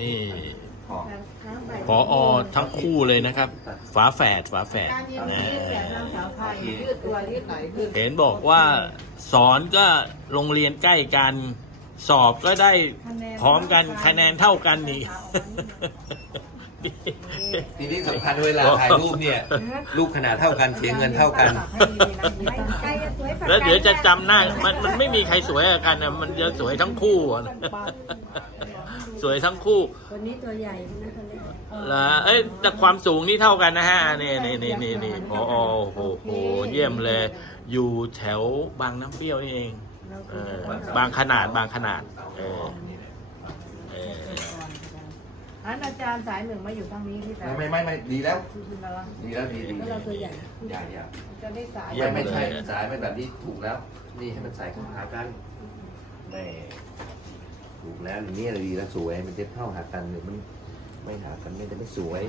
นี่พอพออทั้งคู่เลยนะครับ ฝาแฝดฝาแฝดการยืนนะยืดแบบนางสาวไทยยืดตัวยืดไหล่ขึ้นเห็นบอกว่าสอนก็โรงเรียนใกล้กัน สอบก็ได้พร้อมกันคะแนนเท่ากันนี่ทีนี้สำคัญเวลาถ่ายรูปเนี่ย รูปขนาดเท่ากันเสียเงินเท่ากัน แล้วเดี๋ยวจะจำหน้ามันมันไม่มีใครสวยกว่ากันนะมันจะสวยทั้งคู่อะนะ สวยทั้งคู่คนนี้ตัวใหญ่คนนั้นตัวเล็กแล้วเอ้ยแต่ความสูงนี่เท่ากันนะฮะนี่นี่นี่นี่นี่พอโอ้โหโหเยี่ยมเลย อยู่แถวบางน้ำเปรี้ยวนี่เองเออบางขนาดบางขนาด เออเอออันอาจารย์สายหนึ่งมาอยู่ทางนี้ที่แต่ไม่ไม่ไม่ดีแล้วขึ้นมาแล้วดีแล้วดีดีแล้วเราตัวใหญ่อย่าอย่าจะได้สายอย่าไม่ใช่สายไม่แบบนี้ถูกแล้ว นี่ให้มันสายเข้าหากันไม่ ถูกแล้วนี่อะไรดีแล้วสวย มันจะเข้าหากันหรือมันไม่หากันไม่ได้ไม่สวย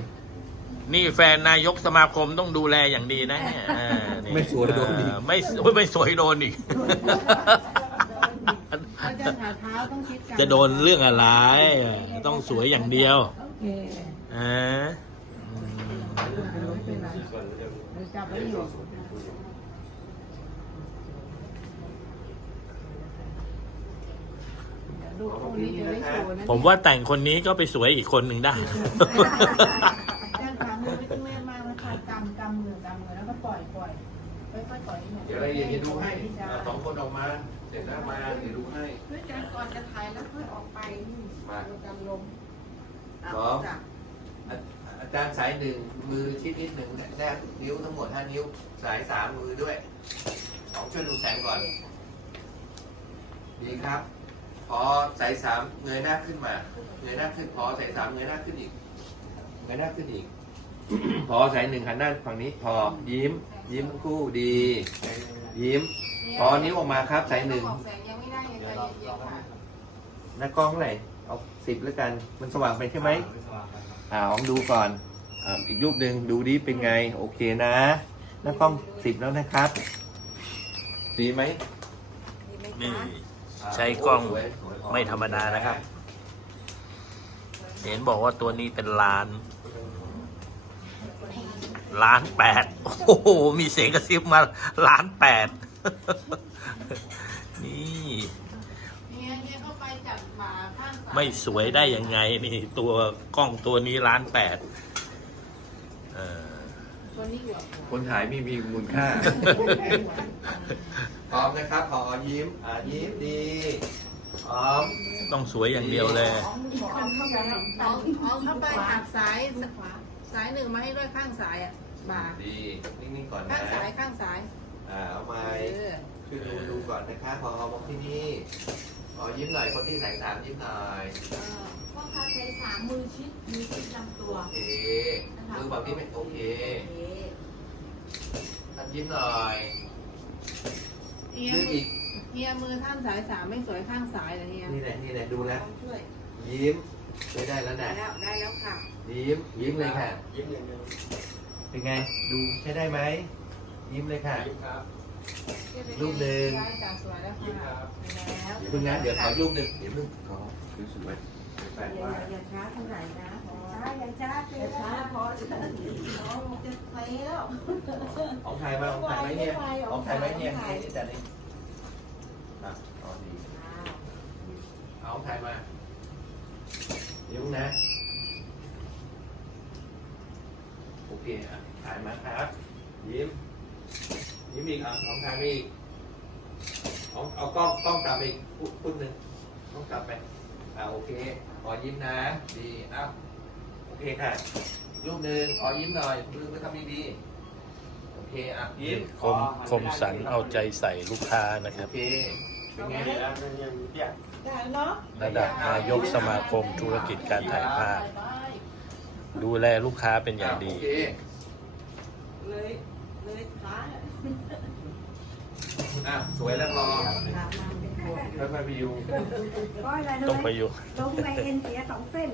นี่แฟนนายกสมาคมต้องดูแลอย่างดีนะเนี่ยเออนี่ไม่สวยโดนอีก เออไม่โอ้ยไม่สวยโดนอีกอาจารย์ขาเท้าต้องคิดกันจะโดนเรื่องอะไรเออต้องสวยอย่างเดียวโอเคอ่าอืมไม่เป็นไรเดี๋ยวจับไว้อยู่ ดูคู่นี้จะได้โชว์นะผมว่าแต่งคนนี้ก็ไปสวยอีกคนหนึ่งได้อาจารย์ขามือไม่ต้องแม่มากนะคะกำกำมือกำมือแล้วก็ปล่อยปล่อยค่อยๆปล่อยนี่เดี๋ยวเราเย็นจะดูให้สองคนออกมาเสร็จแล้วมาเดี๋ยวดูให้ช่วยกันก่อนจะถ่ายแล้วค่อยออกไปมาดูกันลมสองอาอาจารย์สายหนึ่งมือชิดนิดหนึ่งแนบนิ้วทั้งหมดห้านิ้ว สายสามมือด้วยสองช่วยดูแสงก่อน ดีครับพ อสายสามเงยหน้าขึ้นมา เงยหน้าขึ้นพอสายสามเงยหน้าขึ้นอีก เงยหน้าขึ้นอีก พอสายหนึ่งหันหน้าฝั่งนี้ พอยิ้ม ยิ้มทั้งคู่ดี ยิ้ม พอนิ้วออกมาครับสายหนึ่งแสงยังไม่ได้ยังใจเย็นๆค่ะหน้ากล้องเท่าไหร่เอาสิบแล้วกัน มันสว่างไปใช่ไหมอ่าลองดูก่อนอ่าอีกรูปหนึ่งดูดิเป็นไง โอเคนะหน้ากล้องสิบแล้วนะครับ ดีไหมนี่ ใช้กล้องไม่ธรรมดานะครับ เห็นบอกว่าตัวนี้เป็นล้าน ล้านแปด โอ้โห มีเสียงกระซิบมาล้านแปด นี่ไม่สวยได้ยังไงนี่ ตัวกล้องตัวนี้ล้านแปด ตัวนี้อยู่คนถ่ายไม่มีมูลค่า พร้อมนะครับพอยิ้มอ่ายิ้มดีพร้อมต้องสวยอย่างเดียวเลยเอาเข้าไปเอาเอาเข้าไปหักสายสายหนึ่งมาให้ด้วยข้างสายอะบ่าดีนิ่งๆก่อนข้านะงสายข้างสายอ่าเอาไม้เออช่วยดูดูก่อนนะครับพอมองที่นี่พอยิ้มหน่อยคนที่ใส่สามยิ้มหน่อยเออพ่อค้าใช้สามมือชิดมือชิดลำตัว โอเค มือแบบนี้ไม่โอเคโอเคท่านยิ้มหน่อยเฮียยืดอีกเฮียมือท่านสายสามไม่สวยข้างสายเลยเฮียนี่แหละนี่แหละดูแล้วต้องช่วยยิ้มได้ได้แล้วได้นะแล้วได้แล้วค่ะ ยิ้มยิ้มเลยค่ะ ยิ้มอย่างเดียวเป็นไง ดูใช้ได้ไหม ยิ้มเลยค่ะรูปหนึ่งได้จ้ะสวยแล้วค่ะแล้วเดี๋ยวเพิ่งนะเดี๋ยวขอรูปหนึ่งเดี๋ยวเพิ่งขอสวยๆ แปลกอย่าว่าอย่าช้าเท่าไหร่นะช้าอย่าช้าอย่าช้าพอจะไปแล้วของไทยมาของไทยไหมเนี่ยของไทยไหมเนี่ยนี่แต่นี่อะอ๋อดีเอาของไทยมาเดี๋ยวนะโอเคอะถ่ายมาครับยิ้มยิ้มอีกอะของไทยไปอีกเอาเอากล้องกล้องกลับอีกพุพุดหนึ่งกล้องกลับไป อ่าโอเค ขอยิ้มนะ ดีอ้าวโอเคค่ะอีกรูปหนึ่งขอยิ้มหน่อยมือไม่ทำดีดีๆโอเคอะยิ้มคมคมสันเอาใจใส่ลูกค้านะคโอรับเคเป็นไงได้เนาะระดับนายกสมาคมธุรกิจการถ่ายภาพ ดูแลลูกค้าเป็นอย่างดี โอเคเลยเลยขาอะสวยแล้วพอขามันเป็นพวงค่อยๆไปอยู่ก้อยอะไรต้องไปรู้ไหมอยู่ ลงไปเอ็นเสียสองเส้น